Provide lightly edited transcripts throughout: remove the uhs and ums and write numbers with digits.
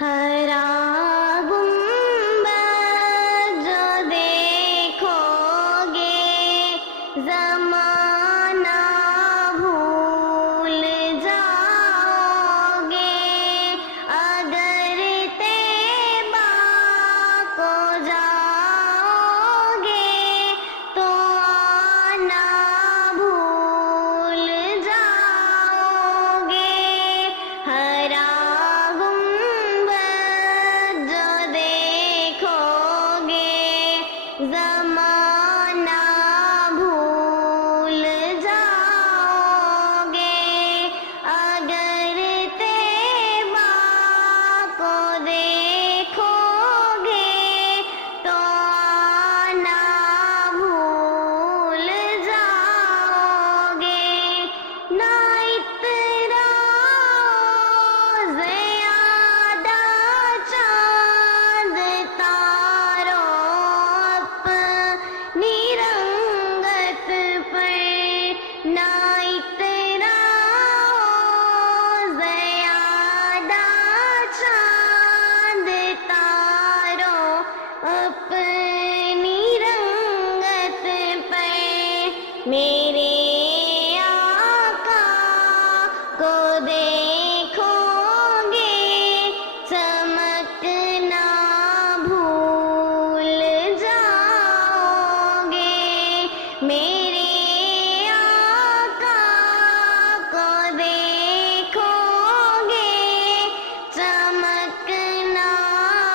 ہرا گنبد جو دیکھو گے زمانہ بھول جاؤ گے، اگر طیبہ کو جاؤ گے تو آنا بھول جاؤ گے۔ ہرا زمانہ بھول جاؤ گے، اگر طیبہ کو دیکھو گے تو آنا بھول جاؤ گے۔ نہ زیادہ چاند تاروں رنگت پر، نہ اتنا زیادہ چاند تاروں اپنی رنگت پر، میرے آقا کو دیکھو گے چمکنا بھول جاؤ گے، میرے آقا کو دیکھو گے چمکنا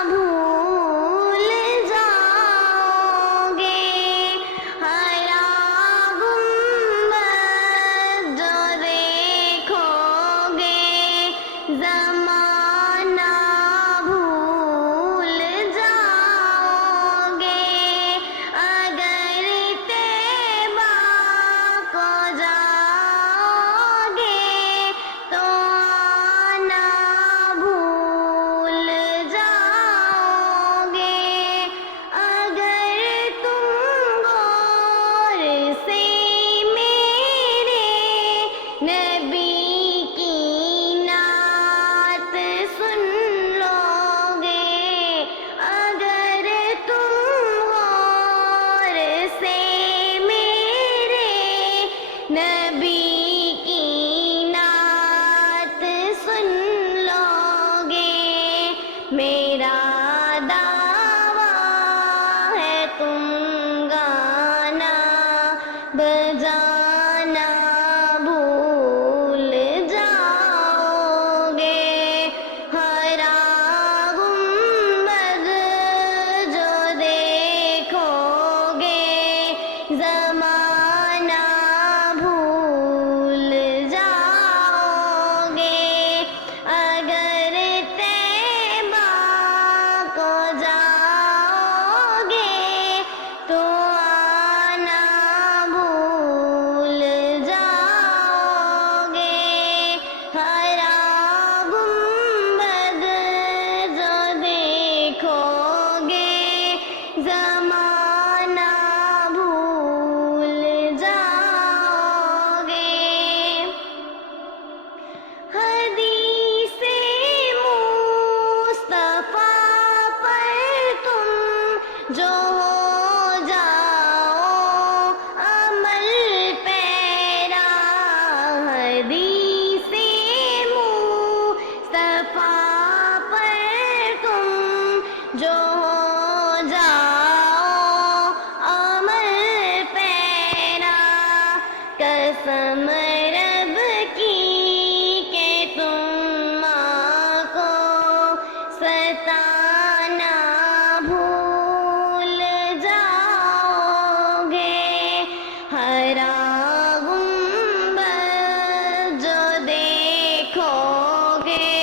بھول جاؤ گے۔ ہرا گنبد جو دیکھو گے زمانہ بھول جاؤ گے، اگر طیبہ کو جاؤ گے تو آنا بھول جاؤ گے۔ اگر تم غور سے میرے نبی کی نعت سن لو گے، اگر تم غور سے میرے نبی کی نعت سن لو گے، میرا دعویٰ ہے تم گانا بجانا بھول جاؤ گے۔ ہرا گنبد جو دیکھو گے زمانہ بھول جاؤ گے، اگر طیبہ کو جاؤ گے تو آنا بھول جاؤ گے۔ ہرا گنبد جو دیکھو گے زمانہ بھول جاؤ گے۔ حدیث مصطفیٰ پر تم جو ہو جاؤ عمل پیرا، حدیث مصطفیٰ پر تم جو ہو جاؤ عمل پیرا، قسم رب کی کہ تم ماں کو ستانا بھول جاؤ گے۔ ہرا گنبد جو دیکھو گے